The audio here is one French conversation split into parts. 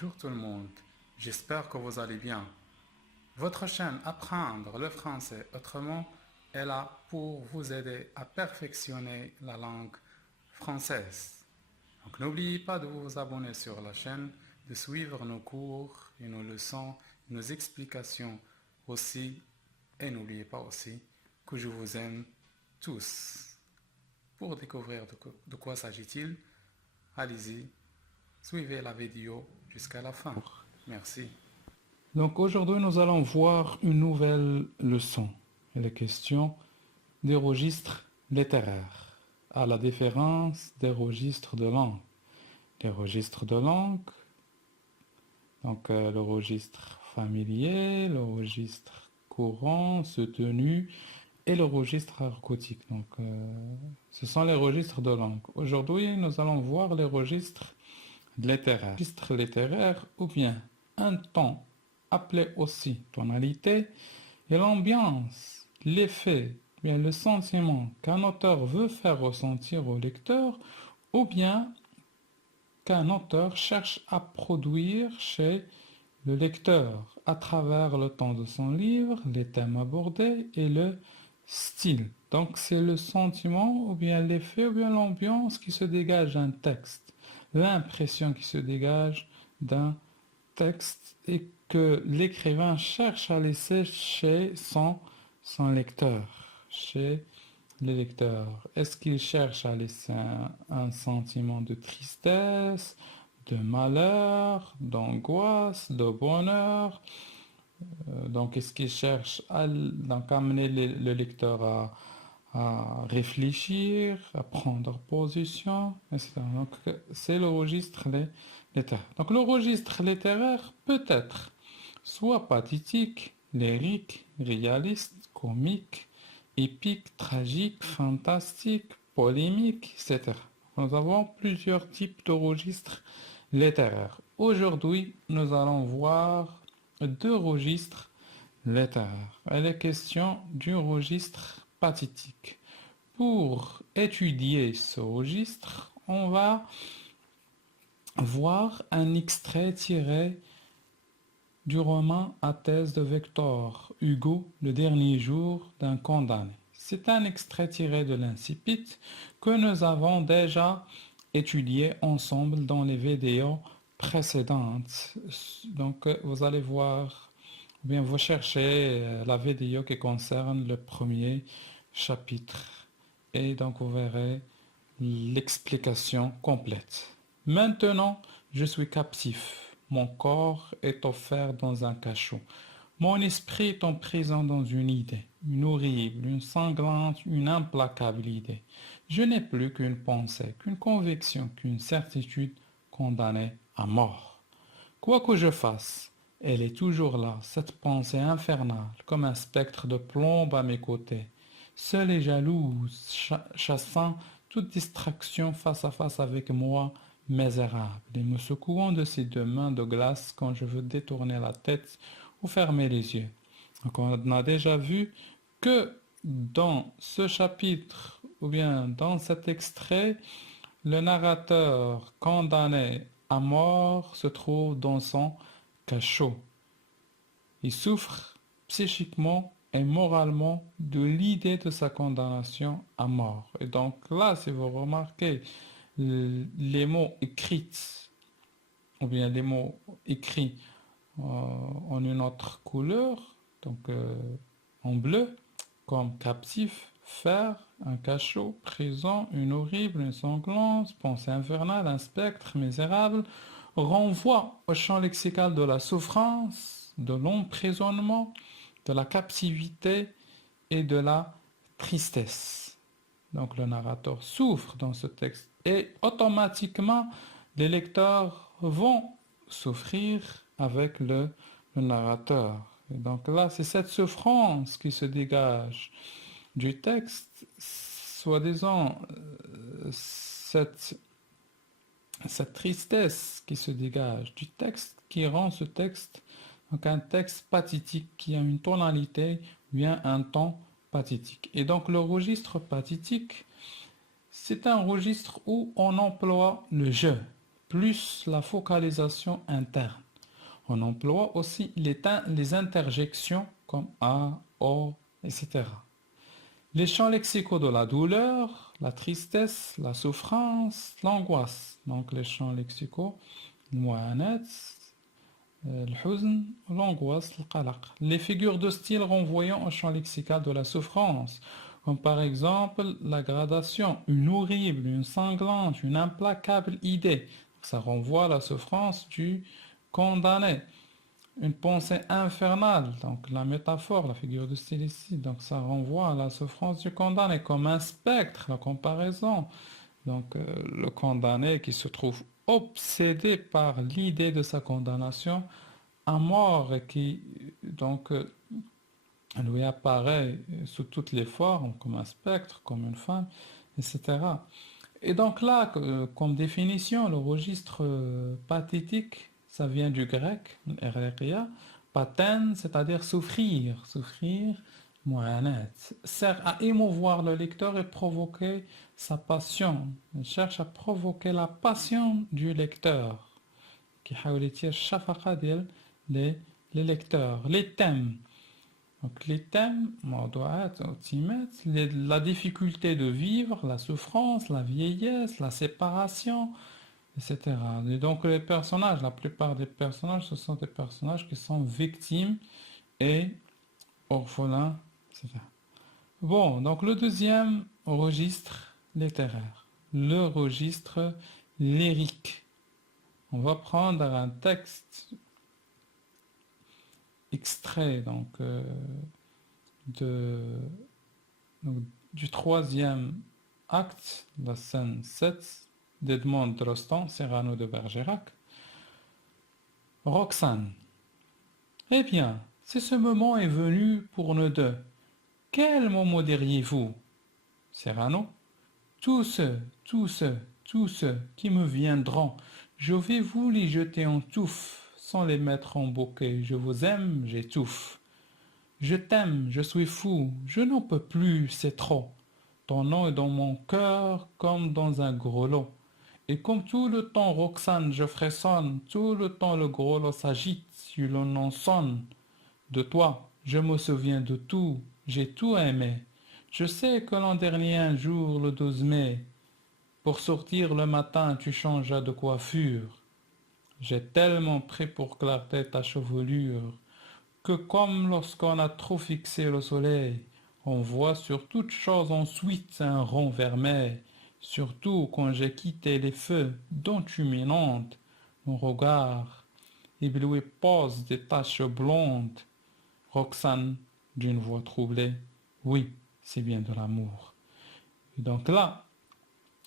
Bonjour tout le monde, j'espère que vous allez bien. Votre chaîne Apprendre le français autrement est là pour vous aider à perfectionner la langue française. Donc n'oubliez pas de vous abonner sur la chaîne, de suivre nos cours et nos leçons, nos explications aussi. Et n'oubliez pas aussi que je vous aime tous. Pour découvrir de quoi s'agit-il, allez-y, suivez la vidéo jusqu'à la fin. Merci. Donc aujourd'hui, nous allons voir une nouvelle leçon. Il est question des registres littéraires, à la différence des registres de langue. Les registres de langue, donc le registre familier, le registre courant, soutenu et le registre argotique. Donc, ce sont les registres de langue. Aujourd'hui, nous allons voir les registres littéraires. Registre littéraire ou bien un ton appelé aussi tonalité et l'ambiance, l'effet, bien le sentiment qu'un auteur veut faire ressentir au lecteur ou bien qu'un auteur cherche à produire chez le lecteur à travers le ton de son livre, les thèmes abordés et le style. Donc c'est le sentiment ou bien l'effet ou bien l'ambiance qui se dégage d'un texte, l'impression qui se dégage d'un texte et que l'écrivain cherche à laisser chez son lecteur, chez le lecteur. Est-ce qu'il cherche à laisser un sentiment de tristesse, de malheur, d'angoisse, de bonheur? Donc, est-ce qu'il cherche à donc, amener le lecteur à réfléchir, à prendre position, etc. Donc, c'est le registre littéraire. Donc, le registre littéraire peut être soit pathétique, lyrique, réaliste, comique, épique, tragique, fantastique, polémique, etc. Nous avons plusieurs types de registres littéraires. Aujourd'hui, nous allons voir deux registres littéraires. Il est question du registre pathétique. Pour étudier ce registre, on va voir un extrait tiré du roman à thèse de Victor Hugo, Le dernier jour d'un condamné. C'est un extrait tiré de l'Incipit que nous avons déjà étudié ensemble dans les vidéos précédentes. Donc vous allez voir, ou bien vous cherchez la vidéo qui concerne le premier chapitre et donc vous verrez l'explication complète. Maintenant, je suis captif. Mon corps est offert dans un cachot. Mon esprit est en prison dans une idée, une horrible, une sanglante, une implacable idée. Je n'ai plus qu'une pensée, qu'une conviction, qu'une certitude condamnée à mort. Quoi que je fasse, elle est toujours là, cette pensée infernale, comme un spectre de plomb à mes côtés, seule et jalouse, chassant toute distraction face à face avec moi, misérable, et me secouant de ses deux mains de glace quand je veux détourner la tête ou fermer les yeux. Donc on a déjà vu que dans ce chapitre, ou bien dans cet extrait, le narrateur condamné à mort se trouve dans son cachot. Il souffre psychiquement et moralement de l'idée de sa condamnation à mort. Et donc là, si vous remarquez, les mots écrits, ou bien les mots écrits en une autre couleur, donc en bleu, comme captif, fer, un cachot, prison, une horrible, une sanglante, pensée infernale, un spectre misérable, renvoie au champ lexical de la souffrance, de l'emprisonnement, de la captivité et de la tristesse. Donc le narrateur souffre dans ce texte et automatiquement les lecteurs vont souffrir avec le narrateur. Et donc là, c'est cette souffrance qui se dégage du texte, soi-disant cette tristesse qui se dégage du texte qui rend ce texte donc un texte pathétique qui a une tonalité ou bien un ton pathétique. Et donc le registre pathétique, c'est un registre où on emploie le jeu. plus la focalisation interne. On emploie aussi les interjections comme a, o, etc. Les champs lexicaux de la douleur, la tristesse, la souffrance, l'angoisse. Donc les champs lexicaux, المعاناة, الحزن, l'angoisse, القلق. Les figures de style renvoyant au champ lexical de la souffrance, comme par exemple la gradation, une horrible, une sanglante, une implacable idée. Ça renvoie à la souffrance du condamné. Une pensée infernale, donc la métaphore, la figure de style ici, donc ça renvoie à la souffrance du condamné, comme un spectre, la comparaison. Donc le condamné qui se trouve obsédé par l'idée de sa condamnation à mort et qui donc lui apparaît sous toutes les formes, comme un spectre, comme une femme, etc. Et donc là, comme définition, le registre pathétique, ça vient du grec, RRIA, pathène, c'est-à-dire souffrir, mu'anat, sert à émouvoir le lecteur et provoquer sa passion. Il cherche à provoquer la passion du lecteur, qui حاول shafaqa les lecteurs, les thèmes. Donc les thèmes, la difficulté de vivre, la souffrance, la vieillesse, la séparation, etc. Et donc les personnages, la plupart des personnages, ce sont des personnages qui sont victimes et orphelins, etc. Bon, donc le deuxième registre littéraire, le registre lyrique. On va prendre un texte extrait donc, du troisième acte, la scène 7, d'Edmond de Rostand, Cyrano de Bergerac. Roxane. Eh bien, si ce moment est venu pour nous deux, quel moment diriez-vous? Cyrano. Tous ceux qui me viendront, je vais vous les jeter en touffe, sans les mettre en bouquet. Je vous aime, j'étouffe. Je t'aime, je suis fou, je n'en peux plus, c'est trop. Ton nom est dans mon cœur comme dans un grelot. Et comme tout le temps Roxane je frissonne, tout le temps le grelot s'agite, si le nom sonne. De toi, je me souviens de tout, j'ai tout aimé. Je sais que l'an dernier un jour, le 12 mai, pour sortir le matin, tu changeas de coiffure. J'ai tellement pris pour clarté ta chevelure que comme lorsqu'on a trop fixé le soleil, on voit sur toute chose ensuite un rond vermeil, surtout quand j'ai quitté les feux dont tu m'inondes, mon regard ébloui pose des taches blondes. Roxane, d'une voix troublée, oui, c'est bien de l'amour. Et donc là,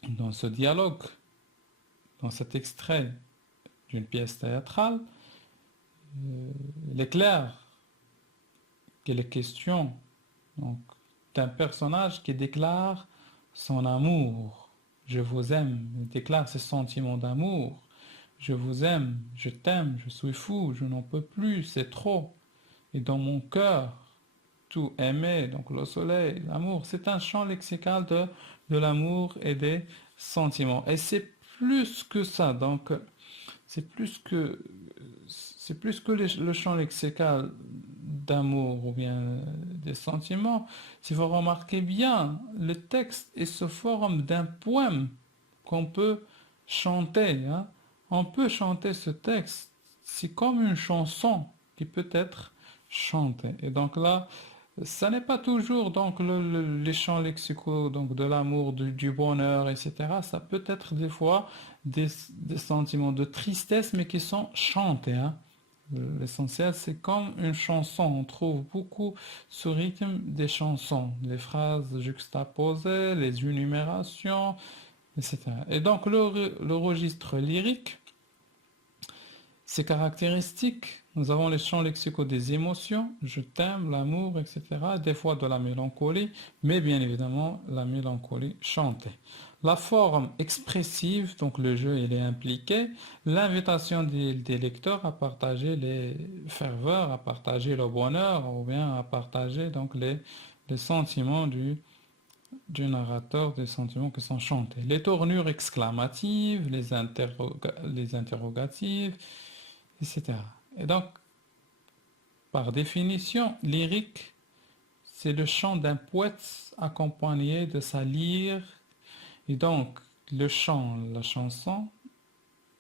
dans ce dialogue, dans cet extrait d'une pièce théâtrale, il est clair qu'il est question donc, d'un personnage qui déclare son amour. Je vous aime, il déclare ses sentiments d'amour. Je vous aime, je t'aime, je suis fou, je n'en peux plus, c'est trop. Et dans mon cœur, tout aimer, donc le soleil, l'amour, c'est un champ lexical de l'amour et des sentiments. Et c'est plus que ça, donc c'est plus que le champ lexical d'amour ou bien des sentiments. Si vous remarquez bien, le texte est sous forme d'un poème qu'on peut chanter. Hein. On peut chanter ce texte. C'est comme une chanson qui peut être chantée. Et donc là, ça n'est pas toujours donc les chants lexicaux donc de l'amour, du bonheur, etc. Ça peut être des fois des sentiments de tristesse, mais qui sont chantés. Hein. L'essentiel, c'est comme une chanson. On trouve beaucoup ce rythme des chansons, les phrases juxtaposées, les énumérations, etc. Et donc le registre lyrique, ses caractéristiques, nous avons les champs lexicaux des émotions, je t'aime, l'amour, etc. Des fois de la mélancolie, mais bien évidemment la mélancolie chantée. La forme expressive, donc le jeu il est impliqué, l'invitation des lecteurs à partager les ferveurs, à partager le bonheur, ou bien à partager donc les sentiments du narrateur des sentiments qui sont chantés. Les tournures exclamatives, les interrogatives, etc. Et donc, par définition, lyrique, c'est le chant d'un poète accompagné de sa lyre. Et donc, le chant, la chanson,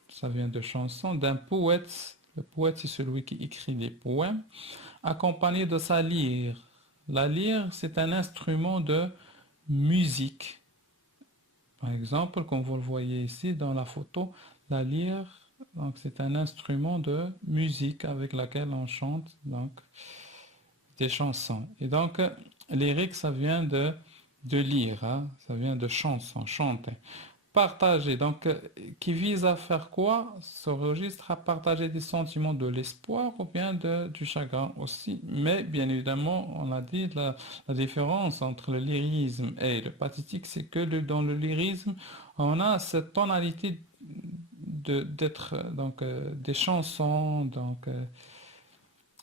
ça vient de chanson, d'un poète. Le poète, c'est celui qui écrit des poèmes, accompagné de sa lyre. La lyre, c'est un instrument de musique. Par exemple, comme vous le voyez ici dans la photo, la lyre, donc c'est un instrument de musique avec laquelle on chante donc des chansons. Et donc, lyrique, ça vient de lire, hein, ça vient de chanson, chanter. Partager, donc, qui vise à faire quoi? Ce registre à partager des sentiments de l'espoir ou bien du chagrin aussi. Mais bien évidemment, on a dit la différence entre le lyrisme et le pathétique, c'est que dans le lyrisme, on a cette tonalité d'être donc des chansons, donc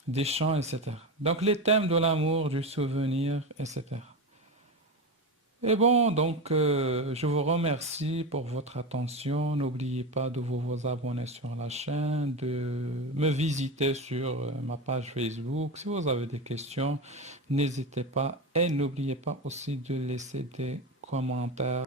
des chants, etc. Donc les thèmes de l'amour, du souvenir, etc. Et bon, donc je vous remercie pour votre attention. N'oubliez pas de vous abonner sur la chaîne, de me visiter sur ma page Facebook. Si vous avez des questions, n'hésitez pas et n'oubliez pas aussi de laisser des commentaires.